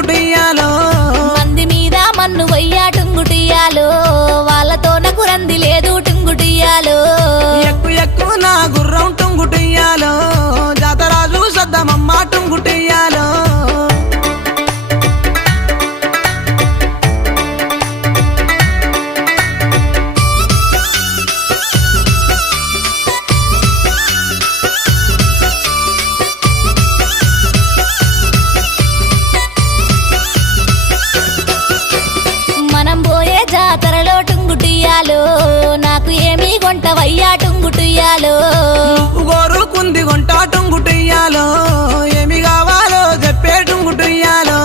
టుంగుటియ్యాలో మంది మీద మన్ను వయ్యా టుంగుటియ్యాలో వాళ్ళతో నాకు రంది లేదు టుంగుటియ్యాలో ఎక్కు ఎక్కు నా గుర్రం టుంగుటియ్యాలో జాతరాజు సద్దమమ్మ టుంగుటియ్యాలో మనం పోయే జాతరలో టుంగుటియ్యాలో నాకు ఏమీ కొంటవయ్యా టుంగుటియ్యాలో నువ్వు కోరుకుంది కొంటా టుంగుటియ్యాలో ఏమి కావాలో చెప్పే టుంగుటియ్యాలో